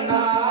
না